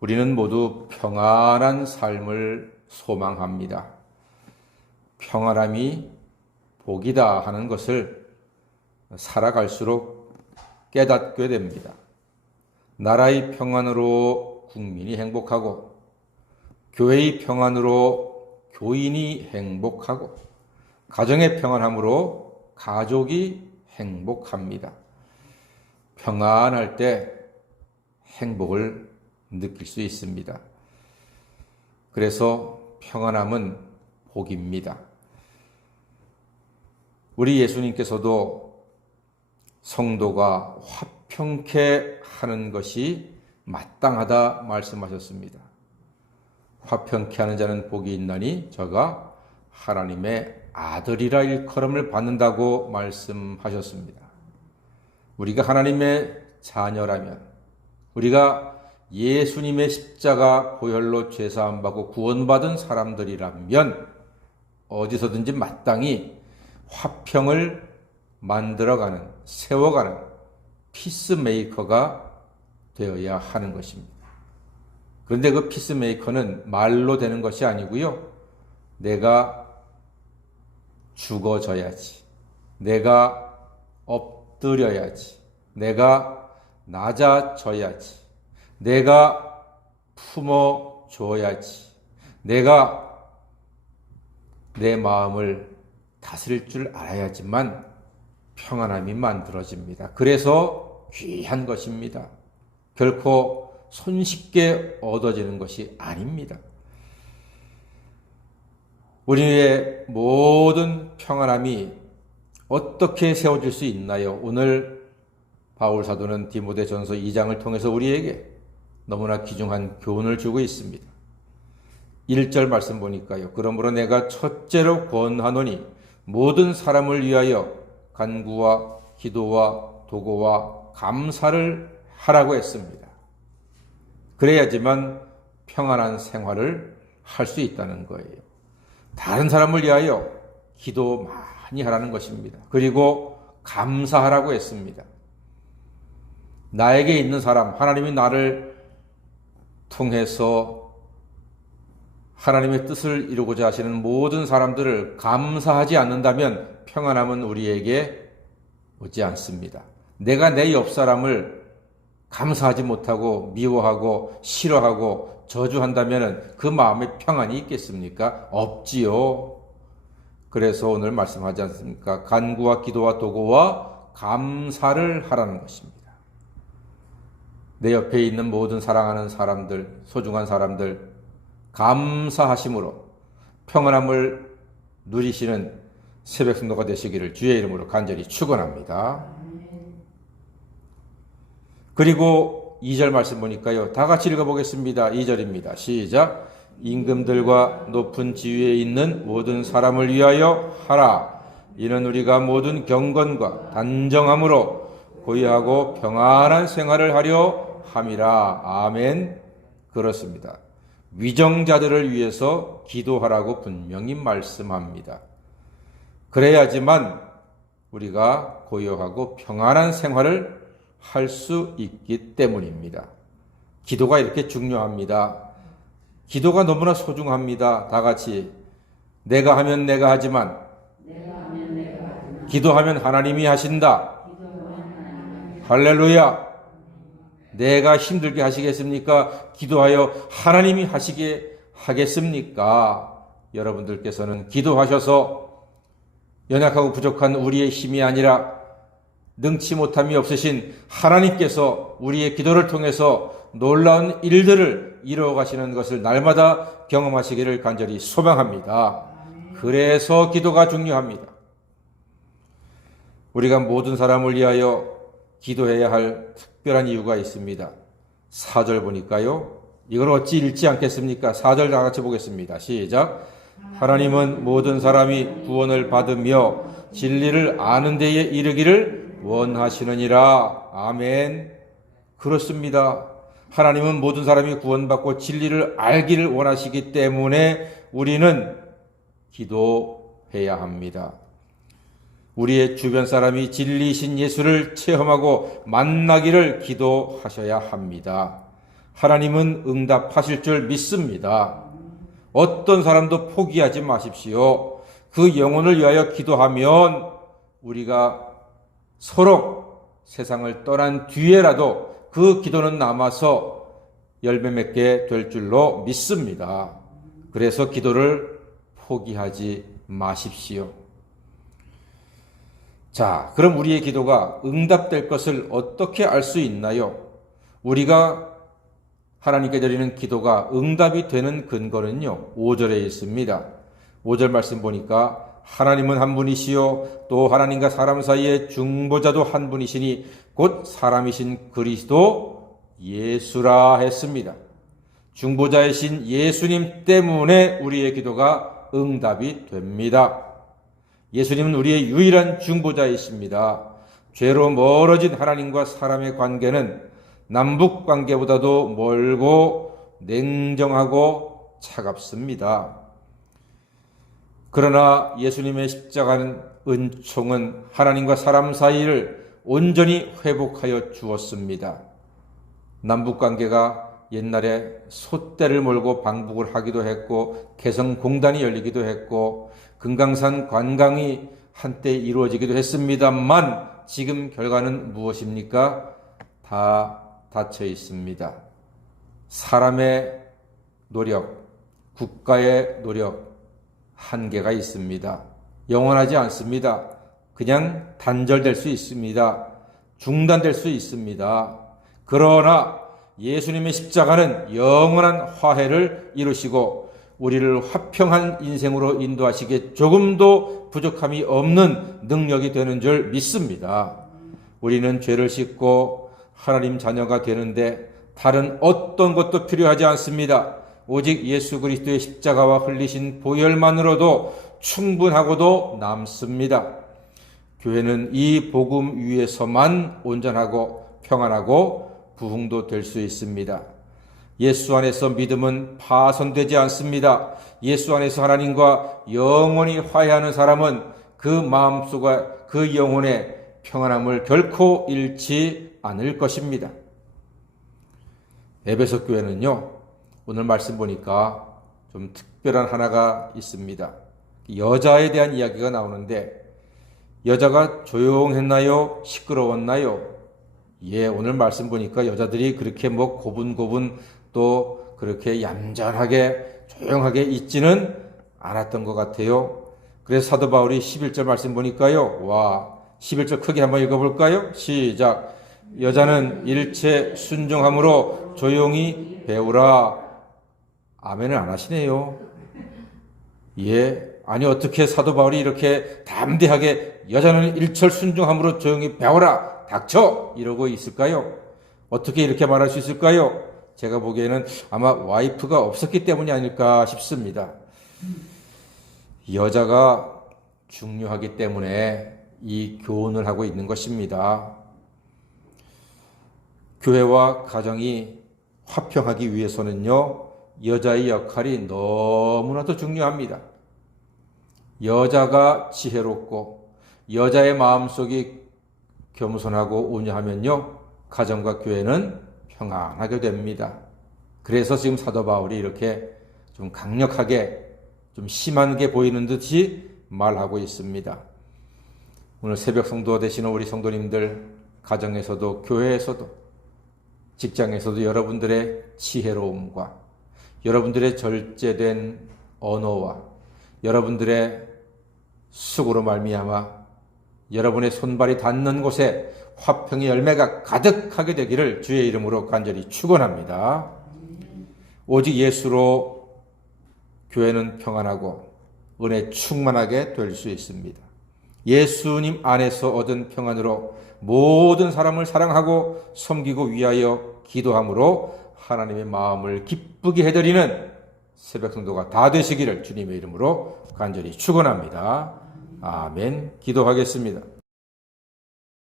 우리는 모두 평안한 삶을 소망합니다. 평안함이 복이다 하는 것을 살아갈수록 깨닫게 됩니다. 나라의 평안으로 국민이 행복하고, 교회의 평안으로 교인이 행복하고, 가정의 평안함으로 가족이 행복합니다. 평안할 때 행복을 느낄 수 있습니다. 그래서 평안함은 복입니다. 우리 예수님께서도 성도가 화평케 하는 것이 마땅하다 말씀하셨습니다. 화평케 하는 자는 복이 있나니 저가 하나님의 아들이라 일컬음을 받는다고 말씀하셨습니다. 우리가 하나님의 자녀라면, 우리가 예수님의 십자가 보혈로 죄사함 받고 구원받은 사람들이라면 어디서든지 마땅히 화평을 만들어가는, 세워가는 피스메이커가 되어야 하는 것입니다. 그런데 그 피스메이커는 말로 되는 것이 아니고요. 내가 죽어져야지, 내가 엎드려야지, 내가 낮아져야지, 내가 품어줘야지, 내가 내 마음을 다스릴 줄 알아야지만 평안함이 만들어집니다. 그래서 귀한 것입니다. 결코 손쉽게 얻어지는 것이 아닙니다. 우리의 모든 평안함이 어떻게 세워질 수 있나요? 오늘 바울 사도는 디모데전서 2장을 통해서 우리에게 너무나 귀중한 교훈을 주고 있습니다. 1절 말씀 보니까요. 그러므로 내가 첫째로 권하노니 모든 사람을 위하여 간구와 기도와 도고와 감사를 하라고 했습니다. 그래야지만 평안한 생활을 할 수 있다는 거예요. 다른 사람을 위하여 기도 많이 하라는 것입니다. 그리고 감사하라고 했습니다. 나에게 있는 사람, 하나님이 나를 통해서 하나님의 뜻을 이루고자 하시는 모든 사람들을 감사하지 않는다면 평안함은 우리에게 오지 않습니다. 내가 내 옆 사람을 감사하지 못하고 미워하고 싫어하고 저주한다면 그 마음에 평안이 있겠습니까? 없지요. 그래서 오늘 말씀하지 않습니까? 간구와 기도와 도고와 감사를 하라는 것입니다. 내 옆에 있는 모든 사랑하는 사람들, 소중한 사람들, 감사하심으로 평안함을 누리시는 새벽 성도가 되시기를 주의 이름으로 간절히 축원합니다. 그리고 2절 말씀 보니까요. 다 같이 읽어보겠습니다. 2절입니다. 시작. 임금들과 높은 지위에 있는 모든 사람을 위하여 하라. 이는 우리가 모든 경건과 단정함으로 고요하고 평안한 생활을 하려 함이라. 아멘. 그렇습니다. 위정자들을 위해서 기도하라고 분명히 말씀합니다. 그래야지만 우리가 고요하고 평안한 생활을 할 수 있기 때문입니다. 기도가 이렇게 중요합니다. 기도가 너무나 소중합니다. 다 같이 내가 하면 내가 하지만 기도하면 하나님이 하신다. 할렐루야. 내가 힘들게 하시겠습니까? 기도하여 하나님이 하시게 하겠습니까? 여러분들께서는 기도하셔서 연약하고 부족한 우리의 힘이 아니라 능치 못함이 없으신 하나님께서 우리의 기도를 통해서 놀라운 일들을 이루어 가시는 것을 날마다 경험하시기를 간절히 소망합니다. 그래서 기도가 중요합니다. 우리가 모든 사람을 위하여 기도해야 할 특별한 이유가 있습니다. 4절 보니까요. 이걸 어찌 읽지 않겠습니까? 4절 다 같이 보겠습니다. 시작. 하나님은 모든 사람이 구원을 받으며 진리를 아는 데에 이르기를 원하시느니라. 아멘. 그렇습니다. 하나님은 모든 사람이 구원받고 진리를 알기를 원하시기 때문에 우리는 기도해야 합니다. 우리의 주변 사람이 진리이신 예수를 체험하고 만나기를 기도하셔야 합니다. 하나님은 응답하실 줄 믿습니다. 어떤 사람도 포기하지 마십시오. 그 영혼을 위하여 기도하면 우리가 서로 세상을 떠난 뒤에라도 그 기도는 남아서 열매 맺게 될 줄로 믿습니다. 그래서 기도를 포기하지 마십시오. 자, 그럼 우리의 기도가 응답될 것을 어떻게 알 수 있나요? 우리가 하나님께 드리는 기도가 응답이 되는 근거는요, 5절에 있습니다. 5절 말씀 보니까 하나님은 한 분이시요 또 하나님과 사람 사이의 중보자도 한 분이시니 곧 사람이신 그리스도 예수라 했습니다. 중보자이신 예수님 때문에 우리의 기도가 응답이 됩니다. 예수님은 우리의 유일한 중보자이십니다. 죄로 멀어진 하나님과 사람의 관계는 남북 관계보다도 멀고 냉정하고 차갑습니다. 그러나 예수님의 십자가는 은총은 하나님과 사람 사이를 온전히 회복하여 주었습니다. 남북 관계가 옛날에 솥대를 몰고 방북을 하기도 했고 개성공단이 열리기도 했고 금강산 관광이 한때 이루어지기도 했습니다만 지금 결과는 무엇입니까? 다 닫혀 있습니다. 사람의 노력, 국가의 노력, 한계가 있습니다. 영원하지 않습니다. 그냥 단절될 수 있습니다. 중단될 수 있습니다. 그러나 예수님의 십자가는 영원한 화해를 이루시고 우리를 화평한 인생으로 인도하시기에 조금도 부족함이 없는 능력이 되는 줄 믿습니다. 우리는 죄를 씻고 하나님 자녀가 되는데 다른 어떤 것도 필요하지 않습니다. 오직 예수 그리스도의 십자가와 흘리신 보혈만으로도 충분하고도 남습니다. 교회는 이 복음 위에서만 온전하고 평안하고 부흥도 될 수 있습니다. 예수 안에서 믿음은 파손되지 않습니다. 예수 안에서 하나님과 영원히 화해하는 사람은 그 마음속과 그 영혼의 평안함을 결코 잃지 않을 것입니다. 에베소 교회는요, 오늘 말씀 보니까 좀 특별한 하나가 있습니다. 여자에 대한 이야기가 나오는데 여자가 조용했나요? 시끄러웠나요? 예, 오늘 말씀 보니까 여자들이 그렇게 고분고분 또 그렇게 얌전하게 조용하게 있지는 않았던 것 같아요. 그래서 사도 바울이 11절 말씀 보니까요. 와, 11절 크게 한번 읽어볼까요? 시작. 여자는 일체 순종함으로 조용히 배우라. 아멘을 안 하시네요. 예, 아니 어떻게 사도 바울이 이렇게 담대하게 여자는 일철 순종함으로 조용히 배우라. 닥쳐! 이러고 있을까요? 어떻게 이렇게 말할 수 있을까요? 제가 보기에는 아마 와이프가 없었기 때문이 아닐까 싶습니다. 여자가 중요하기 때문에 이 교훈을 하고 있는 것입니다. 교회와 가정이 화평하기 위해서는요, 여자의 역할이 너무나도 중요합니다. 여자가 지혜롭고 여자의 마음속이 겸손하고 온유하면요, 가정과 교회는 평안하게 됩니다. 그래서 지금 사도 바울이 이렇게 좀 강력하게 좀 심한 게 보이는 듯이 말하고 있습니다. 오늘 새벽 성도 되시는 우리 성도님들, 가정에서도 교회에서도 직장에서도 여러분들의 지혜로움과 여러분들의 절제된 언어와 여러분들의 수고로 말미암아 여러분의 손발이 닿는 곳에 화평의 열매가 가득하게 되기를 주의 이름으로 간절히 축원합니다. 오직 예수로 교회는 평안하고 은혜 충만하게 될 수 있습니다. 예수님 안에서 얻은 평안으로 모든 사람을 사랑하고 섬기고 위하여 기도함으로 하나님의 마음을 기쁘게 해드리는 새벽 성도가 다 되시기를 주님의 이름으로 간절히 축원합니다. 아멘. 기도하겠습니다.